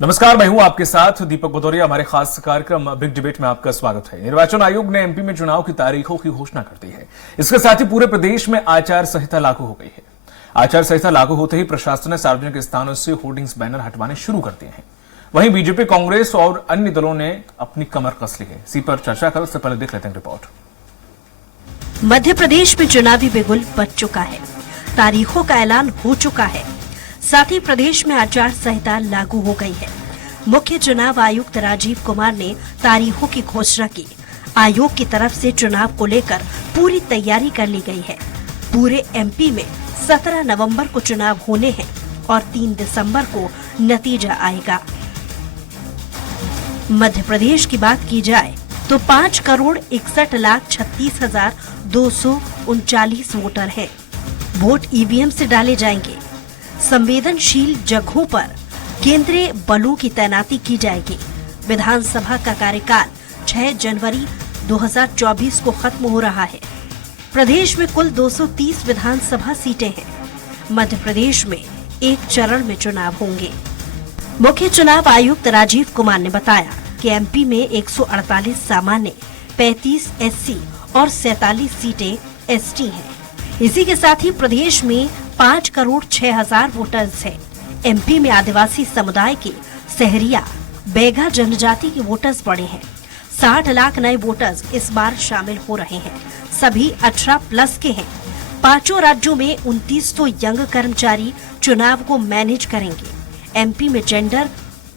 नमस्कार, मैं हूं आपके साथ दीपक भदौरिया। हमारे खास कार्यक्रम बिग डिबेट में आपका स्वागत है। निर्वाचन आयोग ने एमपी में चुनाव की तारीखों की घोषणा कर दी है। इसके साथ ही पूरे प्रदेश में आचार संहिता लागू हो गई है। आचार संहिता लागू होते ही प्रशासन ने सार्वजनिक स्थानों से होर्डिंग्स, बैनर हटवाने शुरू कर दिए हैं। वहीं बीजेपी, कांग्रेस और अन्य दलों ने अपनी कमर कस ली है। इसी पर चर्चा कर उससे पहले देख लेते हैं रिपोर्ट। मध्य प्रदेश में चुनावी बिगुल बज चुका है, तारीखों का ऐलान हो चुका है। साथ ही प्रदेश में आचार संहिता लागू हो गई है। मुख्य चुनाव आयुक्त राजीव कुमार ने तारीखों की घोषणा की। आयोग की तरफ से चुनाव को लेकर पूरी तैयारी कर ली गई है। पूरे एमपी में 17 नवंबर को चुनाव होने हैं और 3 दिसंबर को नतीजा आएगा। मध्य प्रदेश की बात की जाए तो 5,61,36,239 वोटर हैं। वोट ईवीएम से डाले जाएंगे। संवेदनशील जगहों पर केंद्रीय बलों की तैनाती की जाएगी। विधानसभा का कार्यकाल 6 जनवरी 2024 को खत्म हो रहा है। प्रदेश में कुल 230 विधानसभा सीटें हैं। मध्य प्रदेश में एक चरण में चुनाव होंगे। मुख्य चुनाव आयुक्त राजीव कुमार ने बताया कि एमपी में 148 सामान्य, 35 एससी और 47 सीटें एसटी हैं। इसी के साथ ही प्रदेश में 5,06,000 वोटर्स हैं। एमपी में आदिवासी समुदाय के सहरिया, बैगा जनजाति के वोटर्स बढ़े हैं। 60 लाख नए वोटर्स इस बार शामिल हो रहे हैं। सभी 18 प्लस के हैं। 5 राज्यों में 2900 यंग कर्मचारी चुनाव को मैनेज करेंगे। एमपी में जेंडर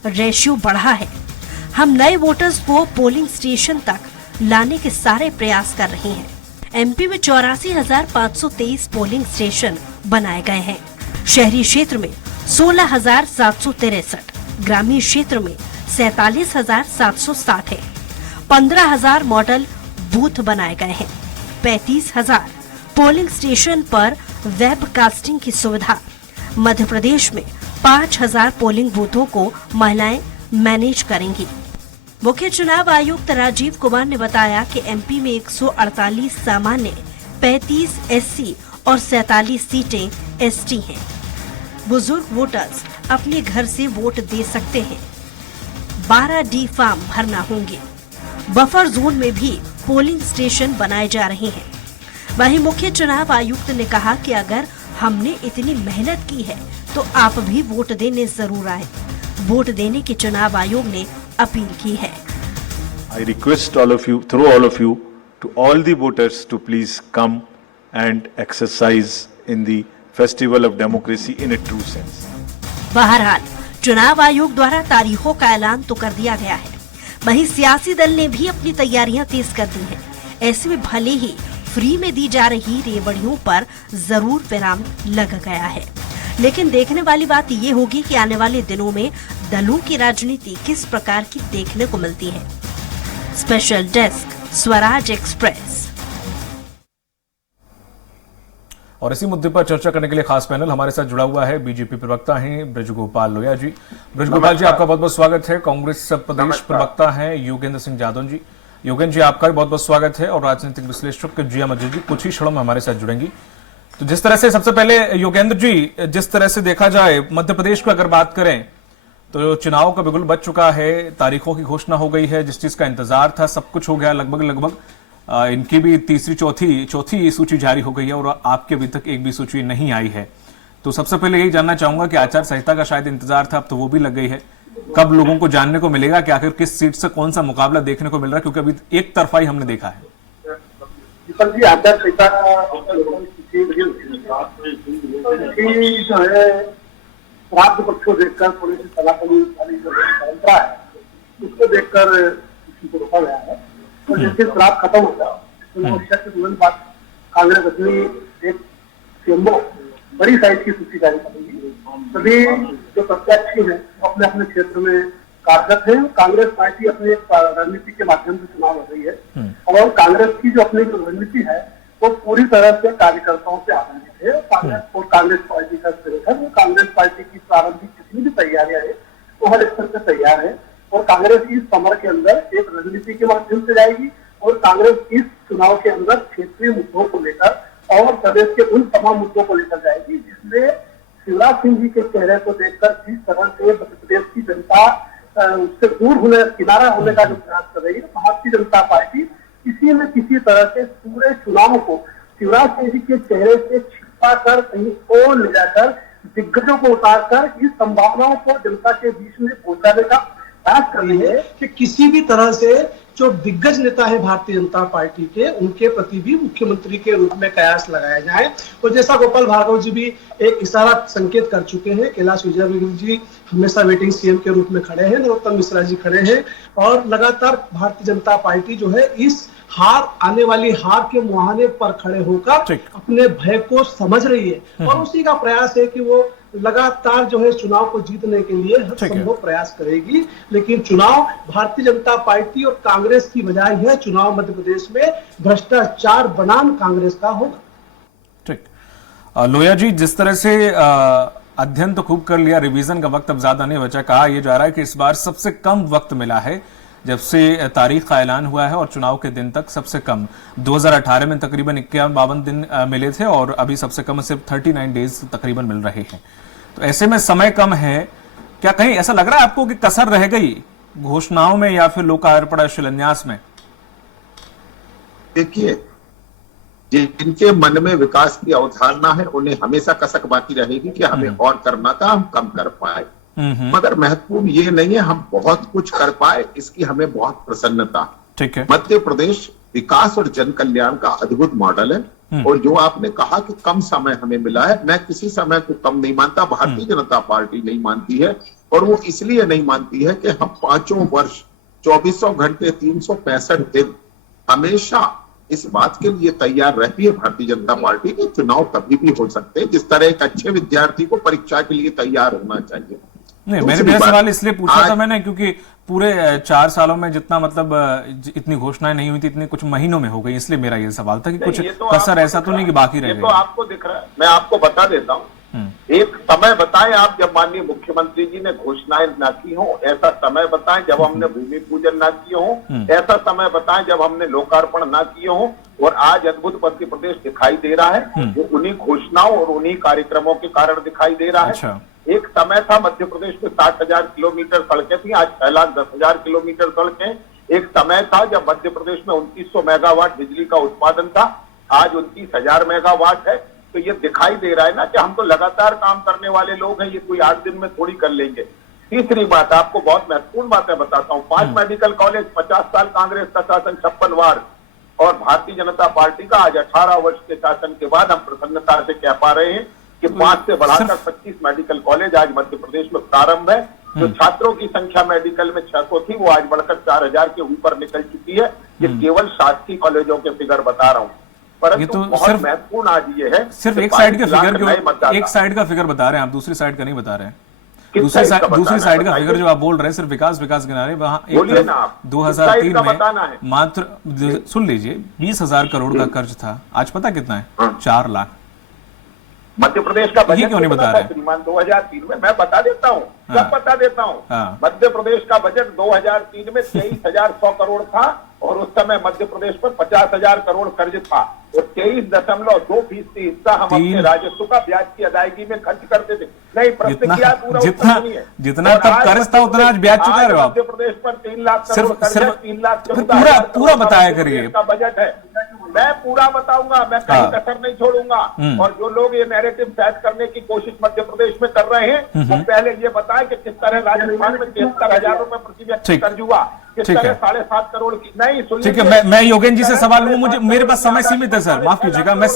रेशियो बढ़ा है। हम नए वोटर्स को पोलिंग स्टेशन तक लाने के सारे प्रयास कर रहे हैं। एमपी में 84,523 पोलिंग स्टेशन बनाए गए हैं। शहरी क्षेत्र में 16,763, ग्रामीण क्षेत्र में 47,760 है। 15,000 मॉडल बूथ बनाए गए हैं। 35,000 पोलिंग स्टेशन पर वेबकास्टिंग की सुविधा। मध्य प्रदेश में 5,000 पोलिंग बूथों को महिलाएं मैनेज करेंगी। मुख्य चुनाव आयुक्त राजीव कुमार ने बताया कि एमपी में 148 सामान्य, 35 एससी और 47 सीटें एसटी हैं। बुजुर्ग वोटर्स अपने घर से वोट दे सकते हैं। 12D फॉर्म भरना होंगे। बफर जोन में भी पोलिंग स्टेशन बनाए जा रहे हैं। वहीं मुख्य चुनाव आयुक्त ने कहा कि अगर हमने इतनी मेहनत की है तो आप भी वोट देने जरूर आए। वोट देने की चुनाव आयोग ने अपील की है। I request all of you, through all of you, to all the voters to please come and exercise in the festival of democracy in a true sense. बहरहाल चुनाव आयोग द्वारा तारीखों का ऐलान तो कर दिया गया है। वहीं सियासी दल ने भी अपनी तैयारियां तेज कर दी हैं। ऐसे में भले ही फ्री में दी जा रही रेवड़ियों पर जरूर विराम लग गया है, लेकिन देखने वाली बात ये होगी कि आने वाले दिनों में दलों की राजनीति किस प्रकार की देखने को मिलती है। Special desk, Swaraj express. और इसी मुद्दे पर चर्चा करने के लिए खास पैनल हमारे साथ जुड़ा हुआ है। बीजेपी प्रवक्ता हैं ब्रजगोपाल लोहिया जी। ब्रजगोपाल जी, आपका बहुत बहुत स्वागत है। कांग्रेस प्रदेश प्रवक्ता हैं योगेंद्र सिंह यादव जी। योगेंद्र जी, आपका भी बहुत बहुत स्वागत है। और राजनीतिक विश्लेषक जिया मस्जिद जी कुछ ही क्षणों में हमारे साथ जुड़ेंगी। तो जिस तरह से, सबसे पहले योगेंद्र जी, जिस तरह से देखा जाए मध्य प्रदेश को अगर बात करें तो चुनाव का बिगुल बज चुका है। तारीखों की घोषणा हो गई है। जिस चीज का इंतजार था सब कुछ हो गया लगभग। इनकी भी तीसरी चौथी सूची जारी हो गई है और आपके अभी तक एक भी सूची नहीं आई है। तो सबसे पहले यही जानना चाहूंगा कि आचार संहिता का शायद इंतजार था, अब तो वो भी लग गई है। कब लोगों को जानने को मिलेगा कि आखिर किस सीट से कौन सा मुकाबला देखने को मिल रहा है, क्योंकि अभी एक तरफा ही हमने देखा है। आचार संहिता जो है राज्य पक्ष को देखकर थोड़ी सी सलाहकारी परंपरा है, उसको देखकर किसी को रोका गया है। तो जिससे चुनाव खत्म हो गया के तुरंत बाद कांग्रेस अपनी एक केंद्र बड़ी साइज की सूची जारी करेगी। सभी जो प्रत्याशी हैं वो अपने अपने क्षेत्र में कार्यरत है। कांग्रेस पार्टी अपनी रणनीति के माध्यम से चुनाव लड़ रही है और कांग्रेस की जो अपनी रणनीति है वो पूरी तरह से कार्यकर्ताओं से आधारित है। और कांग्रेस पार्टी का संगठन, कांग्रेस पार्टी की प्रारंभिक जितनी भी तैयारियां है वो हर स्तर से तैयार है और कांग्रेस इस समर के अंदर एक रणनीति के माध्यम से जाएगी और कांग्रेस इस चुनाव के अंदर क्षेत्रीय मुद्दों को लेकर और प्रदेश के उन तमाम मुद्दों को लेकर जाएगी जिसमें शिवराज सिंह जी के चेहरे को देखकर जिस तरह से मध्य प्रदेश की जनता उससे दूर होने, किनारा होने का जो प्रयास कर रही है, भारतीय जनता पार्टी किसी न किसी तरह से पूरे चुनाव को शिवराज सिंह जी के चेहरे से छिपा कर कहीं और ले जाकर दिग्गजों को उतारकर इस संभावनाओं को जनता के बीच में पहुंचाने का प्रयास कर रही है कि किसी भी तरह से जो दिग्गज नेता है भारतीय जनता पार्टी के, उनके प्रति भी मुख्यमंत्री के रूप में कयास लगाया जाए। और जैसा गोपाल भार्गव जी भी एक इशारा संकेत कर चुके हैं, कैलाश विजयवर्गीय जी हमेशा वेटिंग सीएम के रूप में खड़े हैं, नरोत्तम मिश्रा जी खड़े हैं, और लगातार भारतीय जनता पार्टी जो है इस आने वाली हार के मुहाने पर खड़े होकर अपने भय को समझ रही है और उसी का प्रयास है कि वो लगातार जो है चुनाव को जीतने के लिए हर संभव प्रयास करेगी। लेकिन चुनाव भारतीय जनता पार्टी और कांग्रेस की बजाय यह चुनाव मध्य प्रदेश में भ्रष्टाचार बनाम कांग्रेस का होगा। ठीक, लोया जी, जिस तरह से अध्ययन तो खूब कर लिया, रिवीजन का वक्त अब ज्यादा नहीं बचा, कहा यह जा रहा है कि इस बार सबसे कम वक्त मिला है जब से तारीख का ऐलान हुआ है और चुनाव के दिन तक सबसे कम 2018 में तकरीबन 51-52 दिन मिले थे और अभी सबसे कम सिर्फ 39 डेज तकरीबन मिल रहे हैं। तो ऐसे में समय कम है, क्या कहीं ऐसा लग रहा है आपको कि कसर रह गई घोषणाओं में या फिर लोकार्पण शिलान्यास में? देखिए, जिनके मन में विकास की अवधारणा है उन्हें हमेशा कसक बाकी रहेगी कि हमें और करना था, हम कम कर पाए। मगर महत्वपूर्ण ये नहीं है हम बहुत कुछ कर पाए, इसकी हमें बहुत प्रसन्नता। ठीक है, मध्य प्रदेश विकास और जन कल्याण का अद्भुत मॉडल है। और जो आपने कहा कि कम समय हमें मिला है, मैं किसी समय को कम नहीं मानता, भारतीय जनता पार्टी नहीं मानती है। और वो इसलिए नहीं मानती है कि हम 5 वर्ष 2400 घंटे 365 दिन हमेशा इस बात के लिए तैयार रहती है भारतीय जनता पार्टी कि चुनाव कभी भी हो सकते हैं। जिस तरह एक अच्छे विद्यार्थी को परीक्षा के लिए तैयार होना चाहिए। नहीं, मैंने भी सवाल इसलिए पूछा था मैंने क्योंकि पूरे 4 सालों में जितना मतलब इतनी घोषणाएं नहीं हुई थी, इतनी कुछ महीनों में हो गई, इसलिए मेरा ये सवाल था कि कुछ कसर ऐसा तो नहीं कि बाकी रह गई। तो आपको दिख रहा है, मैं आपको बता देता हूँ। एक समय बताएं आप जब माननीय मुख्यमंत्री जी ने घोषणाएं ना की हो, ऐसा समय बताएं जब हमने भूमि पूजन ना किए हो, ऐसा समय बताएं जब हमने लोकार्पण ना किए हो। और आज अद्भुत मध्य प्रदेश दिखाई दे रहा है, वो उन्हीं घोषणाओं और उन्हीं कार्यक्रमों के कारण दिखाई दे रहा है। एक समय था मध्य प्रदेश में 60,000 किलोमीटर सड़कें थी, आज 6,10,000 किलोमीटर सड़कें। एक समय था जब मध्य प्रदेश में 2900 मेगावाट बिजली का उत्पादन था, आज 29,000 मेगावाट है। तो ये दिखाई दे रहा है ना कि हम तो लगातार काम करने वाले लोग हैं, ये कोई 8 दिन में थोड़ी कर लेंगे। तीसरी बात, आपको बहुत महत्वपूर्ण बातें बताता हूँ। 5 मेडिकल कॉलेज, 50 साल कांग्रेस का शासन, 56 वार, और भारतीय जनता पार्टी का आज 18 वर्ष के शासन के बाद हम प्रसन्नता से कह पा रहे हैं कि 5 से बढ़ाकर 25 मेडिकल कॉलेज आज मध्य प्रदेश में प्रारंभ है। जो छात्रों की संख्या मेडिकल में 600 थी, वो आज बढ़कर 4000 के ऊपर निकल चुकी है। ये केवल शासकीय कॉलेजों के फिगर बता रहा हूँ। परंतु तो बहुत महत्वपूर्ण आज ये है, सिर्फ एक साइड के फिगर, एक साइड का फिगर बता रहे हैं आप, दूसरी साइड का नहीं बता रहे हैं। दूसरी साइड का फिगर जो आप बोल रहे हैं सिर्फ विकास गिनारे, वहां एक 2003 में मात्र सुन लीजिए 20,000 करोड़ का कर्ज था, आज पता कितना है? 4 लाख। मध्य प्रदेश का बजट क्यों नहीं बता रहे श्रीमान? 2003 में मैं बता देता हूँ, सब बता देता हूँ। मध्य प्रदेश का बजट 2003 में 23,100 करोड़ था और उस समय मध्य प्रदेश पर 50,000 करोड़ कर्ज था और 23.2% हिस्सा हम अपने राजस्व का ब्याज की अदायगी में खर्च करते थे। नहीं, प्रश्न किया पूरा जितना तब कर्ज था उतना आज ब्याज चुका रहे हो आप। मध्य प्रदेश पर 3 लाख करोड़ कर्ज, 3 लाख पूरा बताया करिए का बजट है। मैं पूरा बताऊंगा, मैं कहीं कसर नहीं छोड़ूंगा। और जो लोग ये नैरेटिव सेट करने की कोशिश मध्य प्रदेश में कर रहे हैं, वो पहले ये बताएं कि किस तरह राजस्थान में 73,000 रुपए प्रति व्यक्ति कर्ज हुआ, किस तरह 7.5 करोड़ की। नहीं, ठीक है, मैं योगेंद्र जी से सवाल लूंगा, मुझे मेरे पास समय सीमित है सर, माफ कीजिएगा, मैं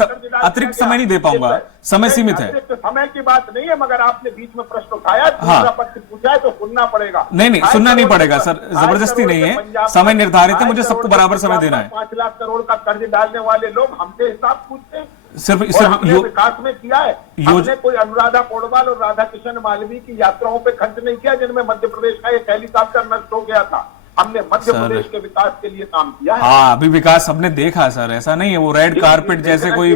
अतिरिक्त समय नहीं दे पाऊंगा, समय सीमित है। समय की बात नहीं है, मगर आपने बीच में प्रश्न उठाया, पक्ष पूछा है तो सुनना पड़ेगा। नहीं, सुनना नहीं पड़ेगा सर, जबरदस्ती नहीं है, समय निर्धारित है, मुझे सबको बराबर समय देना है। 5 लाख करोड़ का कर्ज डालने वाले लोग हमसे हिसाब पूछते हैं। सिर्फ विकास में किया है, हमने कोई अनुराधा पौडवाल और राधा किशन मालवीय की यात्राओं पे खर्च नहीं किया जिनमें मध्य प्रदेश का एक हेलीकॉप्टर नष्ट हो गया था। हमने मध्य प्रदेश के विकास के लिए काम किया है। हाँ, अभी विकास हमने देखा सर, ऐसा नहीं है वो रेड कारपेट जैसे कोई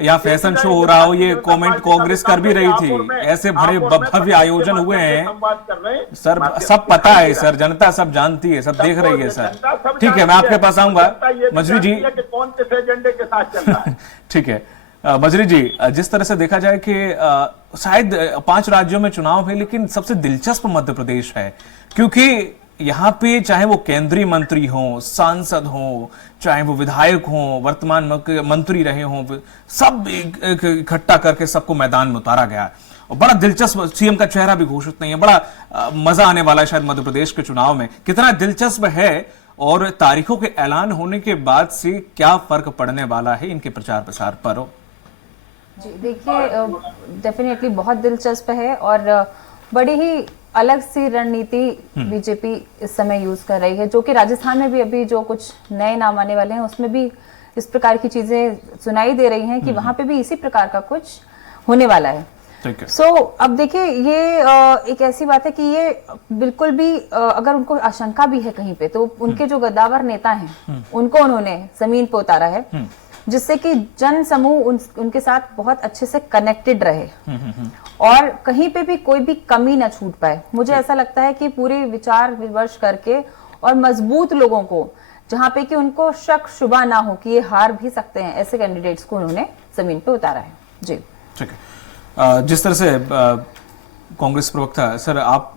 या फैशन शो हो रहा हो, ये कमेंट कांग्रेस कर भी रही थी, ऐसे बड़े भव्य आयोजन हुए हैं सर, सब पता है सर, जनता सब जानती है, सब देख रही है सर। ठीक है, मैं आपके पास आऊंगा मंजरी जी, कौन किस एजेंडे के साथ चल रहा है। ठीक है, बजरी जी, जिस तरह से देखा जाए कि शायद 5 राज्यों में चुनाव है, लेकिन सबसे दिलचस्प मध्य प्रदेश है, क्योंकि यहाँ पे चाहे वो केंद्रीय मंत्री हों, सांसद हों, चाहे वो विधायक हों, वर्तमान मंत्री रहे हों, सब इकट्ठा करके सबको मैदान में उतारा गया है। और बड़ा दिलचस्प, सीएम का चेहरा भी घोषित नहीं है, बड़ा मजा आने वाला है शायद मध्य प्रदेश के चुनाव में। कितना दिलचस्प है और तारीखों के ऐलान होने के बाद से क्या फर्क पड़ने वाला है इनके प्रचार प्रसार पर? जी देखिए, डेफिनेटली बहुत दिलचस्प है और बड़ी ही अलग सी रणनीति बीजेपी इस समय यूज कर रही है, जो कि राजस्थान में भी अभी जो कुछ नए नाम आने वाले हैं उसमें भी इस प्रकार की चीजें सुनाई दे रही हैं कि वहां पे भी इसी प्रकार का कुछ होने वाला है। अब देखिए, ये एक ऐसी बात है कि ये बिल्कुल भी अगर उनको आशंका भी है कहीं पे, तो उनके जो गद्दावर नेता हैं उनको उन्होंने जमीन पे उतारा है, जिससे कि जन समूह उनके साथ बहुत अच्छे से कनेक्टेड रहे और कहीं पे भी कोई भी कमी ना छूट पाए। मुझे ऐसा लगता है कि पूरे विचार विमर्श करके और मजबूत लोगों को, जहां पे कि उनको शक शुबा ना हो कि ये हार भी सकते हैं, ऐसे कैंडिडेट्स को उन्होंने जमीन पे उतारा है। जी ठीक है। जिस तरह से कांग्रेस प्रवक्ता सर, आप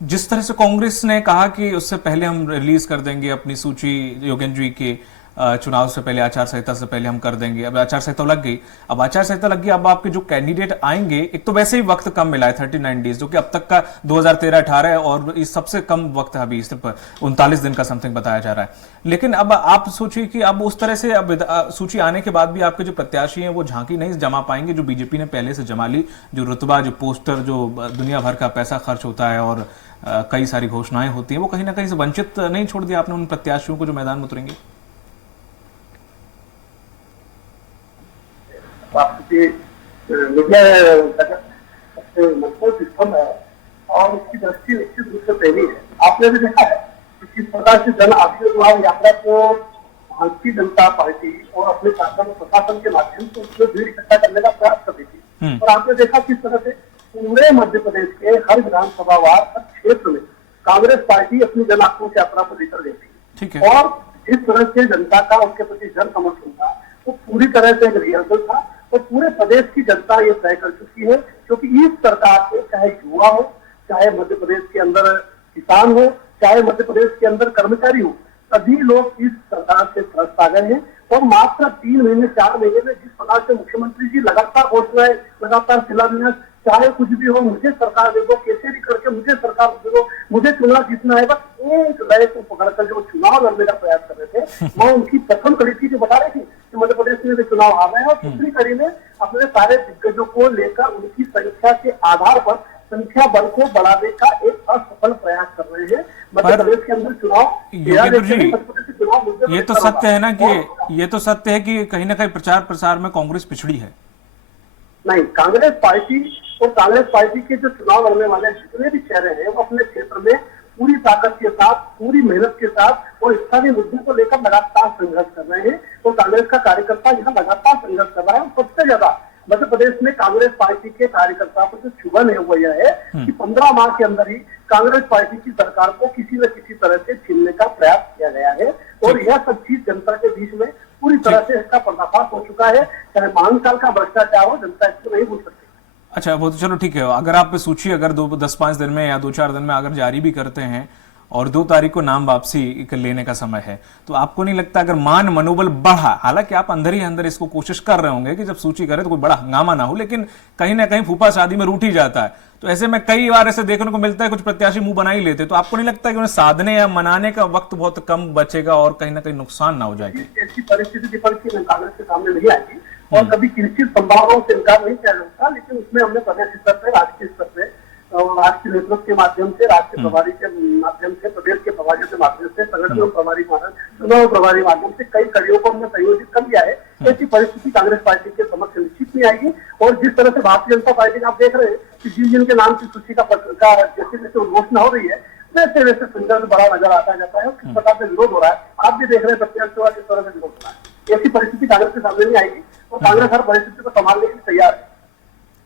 जिस तरह से कांग्रेस ने कहा कि उससे पहले हम रिलीज कर देंगे अपनी सूची, योगेंद्र जी के चुनाव से पहले, आचार संहिता से पहले हम कर देंगे, अब आचार संहिता लग गई, अब आचार संहिता लग गई, अब आपके जो कैंडिडेट आएंगे, एक तो वैसे ही वक्त कम मिला है 39 डेज, जो कि अब तक का 2013-18 है और इस सबसे कम वक्त है अभी, सिर्फ 39 दिन का समथिंग बताया जा रहा है। लेकिन अब आप सोचिए कि अब उस तरह से अब सूची आने के बाद भी आपके जो प्रत्याशी हैं वो झांकी नहीं जमा पाएंगे जो बीजेपी ने पहले से जमा ली, जो रुतबा, जो पोस्टर, जो दुनिया भर का पैसा खर्च होता है और कई सारी घोषणाएं होती हैं, वो कहीं ना कहीं से वंचित नहीं छोड़ दिया आपने उन प्रत्याशियों को जो मैदान में उतरेंगे? मीडिया सबसे मजबूत स्तंभ है और उसकी दृष्टि निश्चित रूप से पहली है। आपने भी देखा है कि किस प्रकार से जन आशीर्वाद यात्रा को भारतीय जनता पार्टी और अपने शासन प्रशासन के माध्यम से उसमें भीड़ इकट्ठा करने का प्रयास कर रही थी, और आपने देखा किस तरह से पूरे मध्य प्रदेश के हर विधानसभा वार, हर क्षेत्र में कांग्रेस पार्टी अपनी जन आक्रोश यात्रा को लेकर गई थी, और जिस तरह से जनता का उसके प्रति जन समर्थन था वो पूरी तरह से एक रिहर्सल था और पूरे प्रदेश की जनता ये तय कर चुकी है, क्योंकि इस सरकार को चाहे युवा हो, चाहे मध्य प्रदेश के अंदर किसान हो, चाहे मध्य प्रदेश के अंदर कर्मचारी हो, सभी लोग इस सरकार से त्रस्त आ गए हैं। और मात्र 3 महीने 4 महीने में जिस प्रकार से मुख्यमंत्री जी लगातार घोषणाएं, लगातार शिलान्यास, चाहे कुछ भी हो, मुझे सरकार दे दो, कैसे भी करके मुझे सरकार दे दो, मुझे चुनाव जीतना है, बस एक लय को पकड़कर जो चुनाव लड़ने का प्रयास कर रहे थे, वो उनकी प्रथम कड़ी थी जो बता रही थी कि मध्य प्रदेश में भी चुनाव आ रहे हैं, और दूसरी कड़ी में अपने सारे दिग्गजों को लेकर उनकी संख्या के आधार पर संख्या बल को बढ़ाने का एक असफल प्रयास कर रहे हैं। मध्य प्रदेश के अंदर चुनाव, ये तो सत्य है ना कि ये तो सत्य है कि कहीं ना कहीं प्रचार प्रसार में कांग्रेस पिछड़ी है। नहीं, कांग्रेस पार्टी और कांग्रेस पार्टी के जो चुनाव लड़ने वाले जितने भी चेहरे हैं वो अपने क्षेत्र में पूरी ताकत के साथ, पूरी मेहनत के साथ और स्थानीय मुद्दों को लेकर लगातार संघर्ष कर रहे हैं, और कांग्रेस का कार्यकर्ता यहाँ लगातार संघर्ष कर रहा है। सबसे ज्यादा मध्य प्रदेश में कांग्रेस पार्टी के कार्यकर्ता पर जो चुभन है वो यह है कि 15 माह के अंदर ही कांग्रेस पार्टी की सरकार को किसी न किसी तरह से छीनने का प्रयास किया गया है, और यह सब चीज जनता के बीच में पूरी तरह से इसका पर्दाफाश हो चुका है। चाहे महाकाल का भ्रष्टाचार हो, जनता इसको नहीं भूल सकती। अच्छा, वो तो चलो ठीक है, अगर आप सूची अगर 10-5 दिन में या 2-4 दिन में अगर जारी भी करते हैं और 2 तारीख को नाम वापसी लेने का समय है, तो आपको नहीं लगता अगर मनोबल बढ़ा, हालांकि आप अंदर ही अंदर इसको कोशिश कर रहे होंगे कि जब सूची करे तो कोई बड़ा हंगामा ना हो, लेकिन कहीं ना कहीं फूफा शादी में रूठ ही जाता है, तो ऐसे में कई बार ऐसे देखने को मिलता है कुछ प्रत्याशी मुंह बना ही लेते, तो आपको नहीं लगता कि उन्हें साधने या मनाने का वक्त बहुत कम बचेगा और कहीं ना कहीं नुकसान ना हो जाएगी? ऐसी परिस्थिति विपक्ष की कांग्रेस के सामने नहीं आएगी और कभी किसी संभावनाओं से इनकार नहीं किया जाता, लेकिन उसमें हमने प्रदेश स्तर पे, राष्ट्रीय स्तर पे, राष्ट्रीय नेतृत्व के माध्यम से, राष्ट्रीय प्रभारी के माध्यम से, प्रदेश के प्रभारियों के माध्यम से, संगठन प्रभारी चुनाव प्रभारी माध्यम से कई कड़ियों को हमने संयोजित कर लिया है। ऐसी परिस्थिति कांग्रेस पार्टी के समक्ष निश्चित नहीं आएगी, और जिस तरह से भारतीय जनता पार्टी का आप देख रहे हैं कि जिन नाम की सूची का जैसे जैसे उद्घोषणा हो रही है वैसे वैसे संघर्ष बड़ा नजर आता जाता है, किस प्रकार से विरोध हो रहा है आप भी देख रहे हैं, प्रत्याशियों किस तरह से विरोध हो रहा है। ऐसी परिस्थिति कांग्रेस के सामने नहीं आएगी और कांग्रेस हर परिस्थिति को संभालने के लिए तैयार है।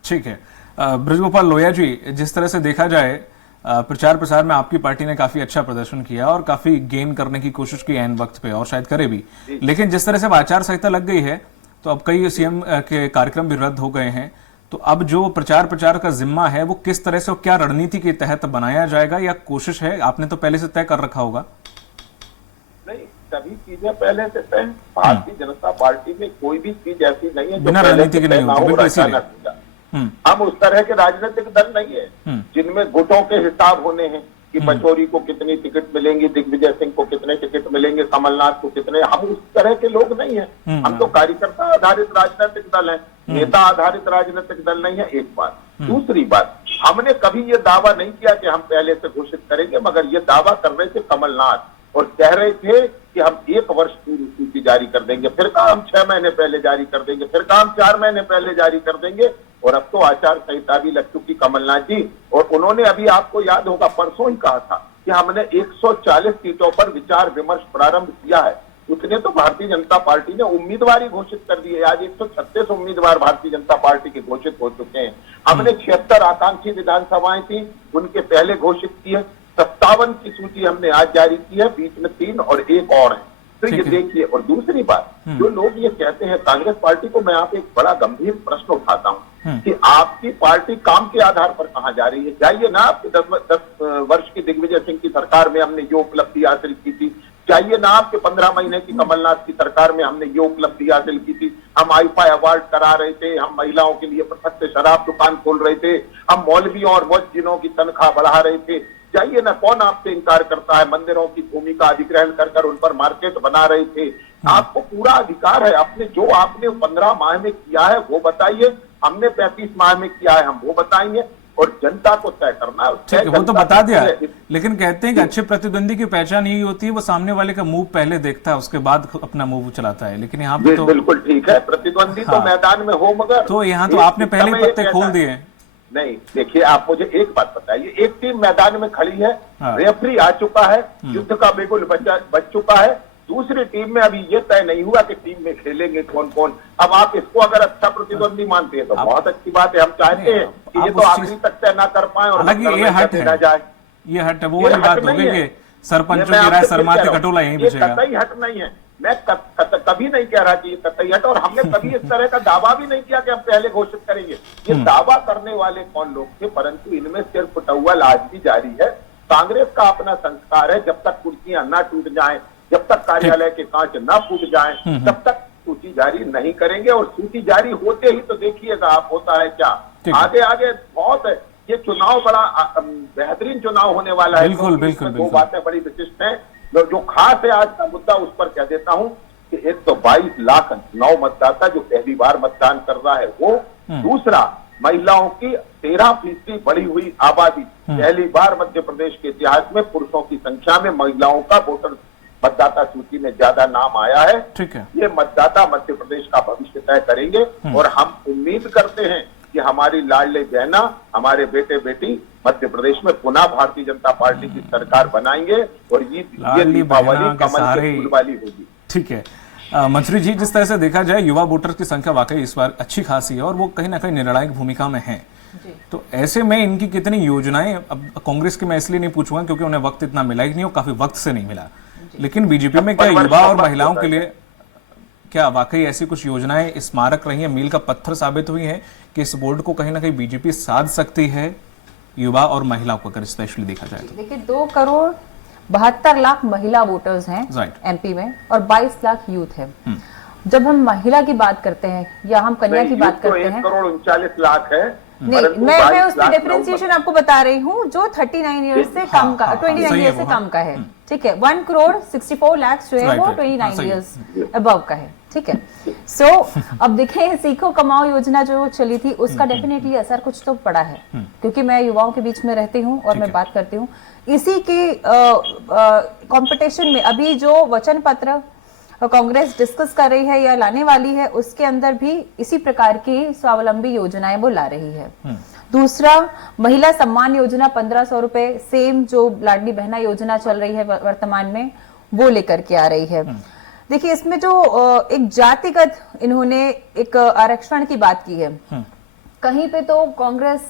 ठीक है, ब्रजगोपाल लोहिया जी, जिस तरह से देखा जाए प्रचार प्रसार में आपकी पार्टी ने काफी अच्छा प्रदर्शन किया और काफी गेन करने की कोशिश की एन वक्त पे, और शायद करे भी, लेकिन जिस तरह से आचार संहिता लग गई है तो अब कई सीएम के कार्यक्रम भी रद्द हो गए हैं, तो अब जो प्रचार का जिम्मा है वो किस तरह से और क्या रणनीति के तहत बनाया जाएगा, या कोशिश है, आपने तो पहले से तय कर रखा होगा? नहीं, सभी चीजें पहले से तय। भारतीय जनता पार्टी में कोई भी चीज ऐसी नहीं है जो बिना रणनीति के नहीं होती, बिल्कुल इसीलिए। हम उस तरह के राजनीतिक दल नहीं है जिनमें गुटों के हिसाब होने हैं कि पचौरी को कितनी टिकट मिलेंगी, दिग्विजय सिंह को कितने टिकट मिलेंगे, कमलनाथ को कितने। हम उस तरह के लोग नहीं हैं। हम तो कार्यकर्ता आधारित राजनीतिक दल है, नेता आधारित राजनीतिक दल नहीं है। एक बात। दूसरी बात, हमने कभी ये दावा नहीं किया कि हम पहले से घोषित करेंगे, मगर ये दावा कर रहे थे कमलनाथ और कह रहे थे कि हम 1 वर्ष पूर्व सूची जारी कर देंगे, फिर कहा हम 6 महीने पहले जारी कर देंगे, फिर कहा हम 4 महीने पहले जारी कर देंगे, और अब तो आचार संहिता भी लग चुकी कमलनाथ जी। और उन्होंने अभी, आपको याद होगा, परसों ही कहा था कि हमने 140 सीटों पर विचार विमर्श प्रारंभ किया है। उसने तो भारतीय जनता पार्टी ने उम्मीदवार घोषित कर दी है। आज 136 उम्मीदवार भारतीय जनता पार्टी के घोषित हो चुके हैं। हमने 76 आकांक्षी विधानसभाएं थी, उनके पहले घोषित किए। 57 की सूची हमने आज जारी की है, बीच में 3 और 1 और है। तो ये देखिए। और दूसरी बात, जो लोग ये कहते हैं, कांग्रेस पार्टी को मैं आप एक बड़ा गंभीर प्रश्न उठाता हूँ कि आपकी पार्टी काम के आधार पर कहां जा रही है। जाइए ना, आपके 10 वर्ष की दिग्विजय सिंह की सरकार में हमने ये उपलब्धि हासिल की थी। चाहिए ना, आपके 15 महीने की कमलनाथ की सरकार में हमने ये उपलब्धि हासिल की थी। हम आईफा अवार्ड करा रहे थे, हम महिलाओं के लिए पृथक से शराब दुकान खोल रहे थे, हम मौलवियों और मुअज्जिनों की तनख्वाह बढ़ा रहे थे। चाहिए ना, कौन आपसे इंकार करता है। मंदिरों की भूमि का अधिग्रहण कर उन पर मार्केट बना रहे थे। आपको पूरा अधिकार है, अपने जो आपने 15 माह में किया है वो बताइए, हमने 35 माह में किया है हम वो बताएंगे, और जनता को तय करना है। ठीक है, वो तो बता दिया है, लेकिन कहते हैं कि अच्छे प्रतिद्वंदी की पहचान यही होती है वो सामने वाले का मूव पहले देखता है, उसके बाद अपना मूव चलाता है। लेकिन यहाँ पे तो बिल्कुल ठीक है, प्रतिद्वंदी तो मैदान में हो, मगर तो यहाँ तो आपने पहले ही पत्ते खोल दिए। नहीं, देखिए, आप मुझे एक बात बताइए, एक टीम मैदान में खड़ी है, रेफरी आ चुका है, युद्ध का बिगुल बच चुका है। दूसरी टीम में अभी ये तय नहीं हुआ कि टीम में खेलेंगे कौन कौन। अब आप इसको अगर अच्छा प्रतिद्वंदी मानते हैं तो बहुत अच्छी बात है। हम चाहते हैं कि ये तो आखिरी तक तय ना कर पाए और ये हट है, ये हट है, वो वाली बात हो गई कि सरपंचों की राय सरमाते खटोला यहीं बचेगा। कतई हट नहीं है, मैं कभी नहीं कह रहा कि ये कतई हट, और हमने कभी इस तरह का दावा भी नहीं किया कि हम पहले घोषित करेंगे। ये दावा करने वाले कौन लोग थे, परंतु इनमें सिर्फ फुटौल आज भी जारी है। कांग्रेस का अपना संस्कार है, जब तक कुर्सियां ना टूट जाएं, जब तक कार्यालय के कांच ना फूट जाएं, तब तक सूची जारी नहीं करेंगे। और सूची जारी होते ही तो देखिएगा आप होता है क्या, आगे आगे बहुत है। ये चुनाव बड़ा बेहतरीन चुनाव होने वाला है। बिल्कुल बिल्कुल। 2 बातें बड़ी विशिष्ट हैं जो खास है आज का मुद्दा, उस पर कह देता हूं कि 122 लाख नौ मतदाता जो पहली बार मतदान कर रहा है वो। दूसरा, महिलाओं की 13% बढ़ी हुई आबादी, पहली बार मध्य प्रदेश के इतिहास में पुरुषों की संख्या में महिलाओं का वोटर मतदाता सूची में ज्यादा नाम आया है। ठीक है, ये मतदाता मध्य प्रदेश का भविष्य तय करेंगे, और हम उम्मीद करते हैं कि हमारी लाडली बहना, हमारे बेटे बेटी मध्य प्रदेश में पुनः भारतीय जनता पार्टी की सरकार बनाएंगे, और ये दीपावली कमल के फूल वाली होगी। ठीक है मंत्री जी, जिस तरह से देखा जाए युवा वोटर की संख्या वाकई इस बार अच्छी खासी है और वो कहीं ना कहीं निर्णायक भूमिका में है। तो ऐसे में इनकी कितनी योजनाएं, अब कांग्रेस की मैं इसलिए नहीं पूछूंगा क्योंकि उन्हें वक्त इतना मिला ही नहीं और काफी वक्त से नहीं मिला, लेकिन बीजेपी में क्या युवा और महिलाओं के लिए क्या वाकई ऐसी कुछ योजनाएं स्मारक रही है, मील का पत्थर साबित हुई है कि इस बोर्ड को कहीं ना कहीं बीजेपी साध सकती है युवा और महिलाओं को, अगर स्पेशली देखा जाए तो? देखिए 2,72,00,000 महिला वोटर्स हैं एमपी में और 22 लाख यूथ है। जब हम महिला की बात करते हैं या हम कन्या की बात करते हैं, 1,39,00,000 है। नहीं, मैं उसमें डिफरेंशिएशन आपको बता रही हूँ, जो 39 ईयर्स से कम का, 29 ईयर्स से कम का है। ठीक है, 1,64,00,000 जो है वो 29 ईयर्स अबव का है। ठीक है, सो अब देखें, सीखो कमाओ योजना जो चली थी उसका डेफिनेटली असर कुछ तो पड़ा है, क्योंकि मैं युवाओं के बीच में रहती हूँ और मैं बात करती हूँ। इसी की कंपटीशन में अभी जो वचन पत्र कांग्रेस डिस्कस कर रही है या लाने वाली है, उसके अंदर भी इसी प्रकार की स्वावलंबी योजनाएं वो ला रही है। दूसरा, महिला सम्मान योजना 1,500 रुपए, सेम जो लाडली बहना योजना चल रही है वर्तमान में, वो लेकर के आ रही है। देखिए, इसमें जो एक जातिगत इन्होंने एक आरक्षण की बात की है, कहीं पे तो कांग्रेस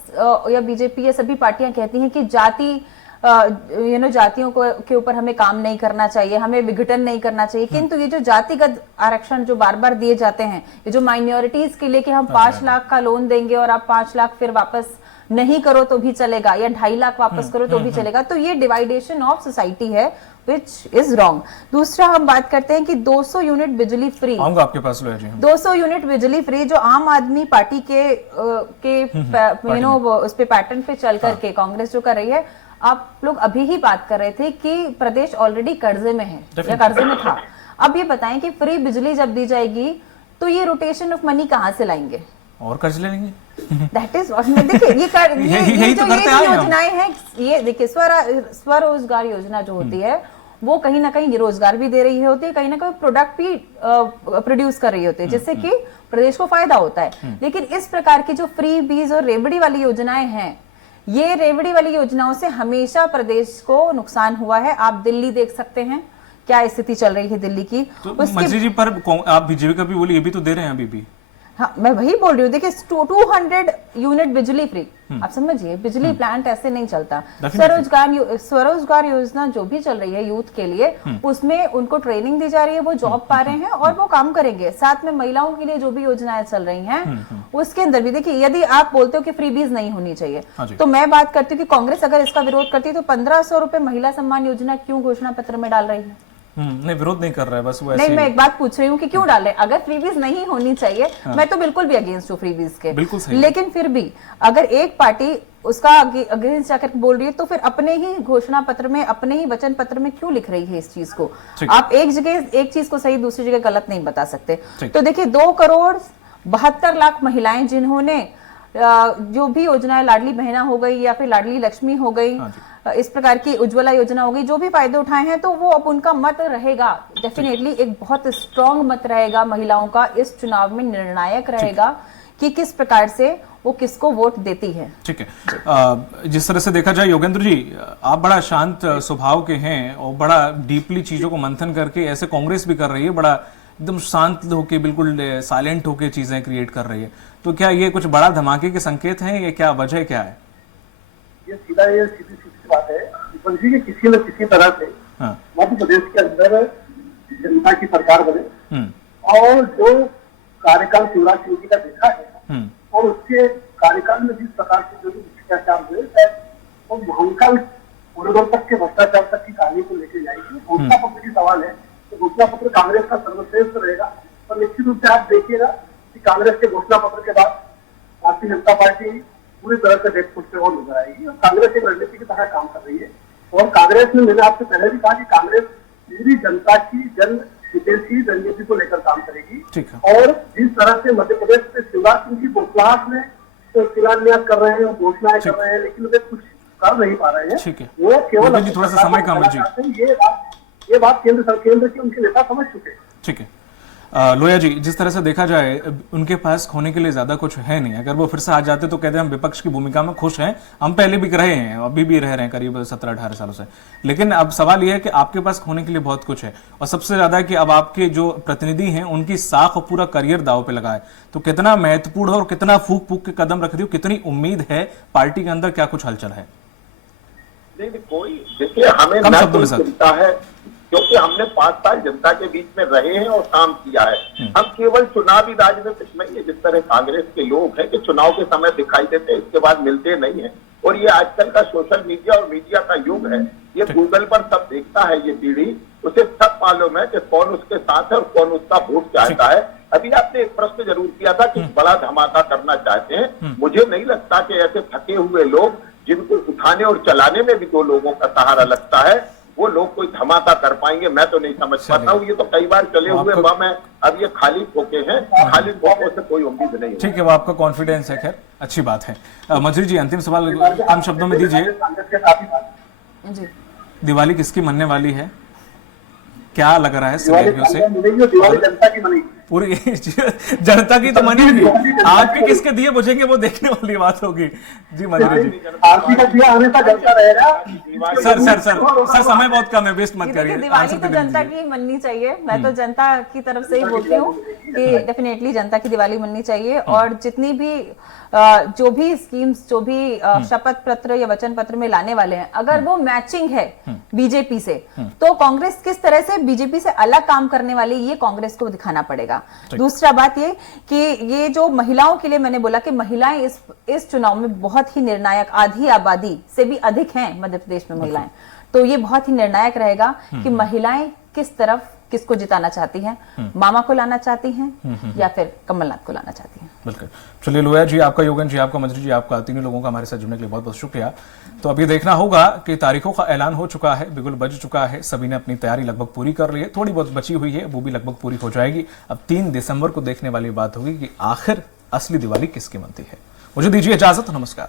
या बीजेपी या सभी पार्टियां कहती हैं कि जाति जातियों को के ऊपर हमें काम नहीं करना चाहिए, हमें विघटन नहीं करना चाहिए, किंतु ये जो जातिगत आरक्षण जो बार बार दिए जाते हैं, ये जो माइनॉरिटीज के लिए कि हम 5 लाख का लोन देंगे और आप 5 लाख फिर वापस नहीं करो तो भी चलेगा, या 2.5 लाख वापस करो तो भी चलेगा, तो ये डिवाइडेशन ऑफ सोसाइटी है विच इज रॉन्ग। दूसरा हम बात करते हैं कि 200 यूनिट बिजली फ्री, आऊंगा आपके पास लोया जी। 200 यूनिट बिजली फ्री जो आम आदमी पार्टी के उस पे पैटर्न पे चल करके कांग्रेस जो कर रही है, आप लोग अभी ही बात कर रहे थे कि प्रदेश ऑलरेडी कर्जे में है या कर्जे में था। अब ये बताएं कि फ्री बिजली जब दी जाएगी तो ये रोटेशन ऑफ मनी कहां से लाएंगे? और कर्ज ले लेंगे। दैट इज देखिए ये जो योजनाएं हैं, ये देखिए स्वरोजगार योजना जो होती है वो कहीं ना कहीं रोजगार भी दे रही होती है, कहीं ना कहीं प्रोडक्ट भी प्रोड्यूस कर रही होती है, जिससे कि प्रदेश को फायदा होता है। लेकिन इस प्रकार की जो फ्री बीज और रेवड़ी वाली योजनाएं हैं, ये रेवड़ी वाली योजनाओं से हमेशा प्रदेश को नुकसान हुआ है। आप दिल्ली देख सकते हैं क्या स्थिति चल रही है दिल्ली की। तो मंत्री जी, पर आप बीजेपी का भी बोली, ये भी तो दे रहे हैं अभी भी। हाँ, मैं वही बोल रही हूँ, देखिए 200 यूनिट बिजली फ्री, आप समझिए बिजली प्लांट ऐसे नहीं चलता। स्वरोजगार योजना जो भी चल रही है यूथ के लिए, उसमें उनको ट्रेनिंग दी जा रही है, वो जॉब पा रहे हैं और वो काम करेंगे। साथ में महिलाओं के लिए जो भी योजनाएं चल रही हैं उसके अंदर भी देखिए, यदि आप बोलते हो कि फ्रीबीज नहीं होनी चाहिए, तो मैं बात करती हूँ कि कांग्रेस अगर इसका विरोध करती है तो 1500 रुपए महिला सम्मान योजना क्यों घोषणा पत्र में डाल रही है? नहीं, विरोध नहीं कर रहा है, बस वो ऐसे नहीं, मैं एक बात पूछ रही हूँ कि क्यों डाले? अगर फ्रीबीज नहीं होनी चाहिए, मैं तो बिल्कुल भी अगेंस्ट हूँ फ्रीबीज के, बिल्कुल सही। लेकिन फिर भी अगर एक पार्टी उसका अगेंस्ट जाकर बोल रही है तो फिर अपने ही घोषणा पत्र में, अपने ही वचन पत्र में क्यों लिख रही है इस चीज को? आप एक जगह एक चीज को सही, दूसरी जगह गलत नहीं बता सकते। तो देखिए 2,72,00,000 महिलाएं जिन्होंने जो भी योजनाएं, लाडली बहना हो गई या फिर लाडली लक्ष्मी हो गई, इस प्रकार की उज्ज्वला योजना हो गई, जो भी फायदे उठाए हैं, तो वो अब उनका मत रहेगा, डेफिनेटली एक बहुत स्ट्रॉन्ग मत रहेगा महिलाओं का, इस चुनाव में निर्णायक रहेगा कि किस प्रकार से वो किसको वोट देती है। ठीक है। जिस तरह से देखा जाए योगेंद्र जी, आप बड़ा शांत स्वभाव के हैं और बड़ा डीपली चीजों को मंथन करके, ऐसे कांग्रेस भी कर रही है, बड़ा एकदम शांत होके, बिल्कुल साइलेंट होके चीजें क्रिएट कर रही है, तो क्या ये कुछ बड़ा धमाके के संकेत हैं? ये क्या वजह क्या है? ये सीधी बात है कि किसी न किसी तरह से मध्य प्रदेश के अंदर जनता की सरकार बने और जो कार्यकाल शिवराज सिंह जी का देखा है और उसके कार्यकाल में जिस प्रकार से जो भी भ्रष्टाचार हुए है और महंगाई कॉरिडोर तक के भ्रष्टाचार तक की कहानी को लेकर जाएगी। घोषणा पत्र की सवाल है तो घोषणा पत्र कांग्रेस का सर्वश्रेष्ठ रहेगा, और निश्चित रूप से आप देखिएगा कि कांग्रेस के घोषणा पत्र के बाद भारतीय जनता पार्टी पूरी तरह से डेट फुट पे और नजर आएगी। और कांग्रेस एक रणनीति की तरह काम कर रही है, और कांग्रेस ने, मैंने आपसे पहले भी कहा कि कांग्रेस पूरी जनता की जन हितैषी रणनीति को लेकर काम करेगी। और जिस तरह से मध्य प्रदेश में शिवराज सिंह जी बौखलाहट में तो शिलान्यास कर रहे हैं और घोषणाएं कर रहे हैं, लेकिन वे कुछ कर नहीं पा रहे हैं। वो केवल थोड़ा सा समय कम है जी। ये बात केंद्र के उनके नेता समझ चुके हैं। ठीक है। लोया जी, जिस तरह से देखा जाए उनके पास खोने के लिए ज्यादा कुछ है नहीं। अगर वो फिर से आ जाते तो कहते हैं हम विपक्ष की भूमिका में खुश हैं, हम पहले भी रहे हैं, अभी भी रह रहे हैं करीब 17-18 सालों से। लेकिन अब सवाल यह है कि आपके पास खोने के लिए बहुत कुछ है, और सबसे ज्यादा कि अब आपके जो प्रतिनिधि हैं उनकी साख और पूरा करियर दाव पे लगा है, तो कितना महत्वपूर्ण और कितना फूक फूक के कदम रख दी, कितनी उम्मीद है पार्टी के अंदर, क्या कुछ हलचल है? नहीं, कोई देखिए, हमें ना कोई चिंता है क्योंकि हमने 5 साल जनता के बीच में रहे हैं और काम किया है। हम केवल चुनावी राजनीतिक नहीं है, जिस तरह कांग्रेस के लोग हैं कि चुनाव के समय दिखाई देते हैं, इसके बाद मिलते नहीं है। और ये आजकल का सोशल मीडिया और मीडिया का युग है, ये गूगल पर सब देखता है, ये पीढ़ी, उसे सब मालूम है कि कौन उसके साथ है और कौन उसका वोट चाहता है। अभी आपने एक प्रश्न जरूर किया था कि बड़ा धमाका करना चाहते हैं। मुझे नहीं लगता कि ऐसे थके हुए लोग जिनको उठाने और चलाने में भी 2 लोगों का सहारा लगता है, वो लोग कोई धमाका कर पाएंगे, मैं तो नहीं समझ पाता हूँ। ये तो कई बार चले हुए बम है, अब ये खाली खोखे हैं, खाली खोखों से कोई उम्मीद नहीं। ठीक है, वो आपका कॉन्फिडेंस है, खैर अच्छी बात है। मंत्री जी, अंतिम सवाल कम शब्दों में दीजिए। दिवाली किसकी मनने वाली है, क्या लग रहा है सिनेरियो से? दिवाली जनता की बनेगी। पूरी जनता की तो मनेगी, आपके किसके दिए बुझेंगे वो देखने वाली बात होगी। जी मंजरी जी। आरती का दिया हमेशा जलता रहेगा। सर समय बहुत कम है, वेस्ट मत देखिए, करिए। दिवाली आंसर तो दे जनता दीजिए। की मननी चाहिए। मैं तो जनता की तरफ से ही बोलती हूँ कि डेफिनेटली जनता की दिवाली मननी चाहिए। और जितनी भी जो भी स्कीम्स, जो भी शपथ पत्र या वचन पत्र में लाने वाले हैं, अगर वो मैचिंग है बीजेपी से, तो कांग्रेस किस तरह से बीजेपी से अलग काम करने वाली, ये कांग्रेस को दिखाना पड़ेगा। दूसरा बात ये कि ये जो महिलाओं के लिए मैंने बोला कि महिलाएं इस चुनाव में बहुत ही निर्णायक, आधी आबादी से भी अधिक हैं मध्य प्रदेश में महिलाएं, तो ये बहुत ही निर्णायक रहेगा कि महिलाएं किस तरफ किसको जिताना चाहती हैं, मामा को लाना चाहती हैं या फिर कमलनाथ को लाना चाहती हैं। बिल्कुल। चलिए लोया जी, आपका, योगेंद्र जी, आपका, मंत्री जी, आपका, तीनों लोगों का हमारे साथ जुड़ने के लिए बहुत बहुत शुक्रिया। तो अब ये देखना होगा कि तारीखों का ऐलान हो चुका है, बिगुल बज चुका है, सभी ने अपनी तैयारी लगभग पूरी कर ली है, थोड़ी बहुत बची हुई है वो भी लगभग पूरी हो जाएगी। अब 3 दिसंबर को देखने वाली बात होगी कि आखिर असली दिवाली किसकी बनती है। मुझे दीजिए इजाजत, नमस्कार।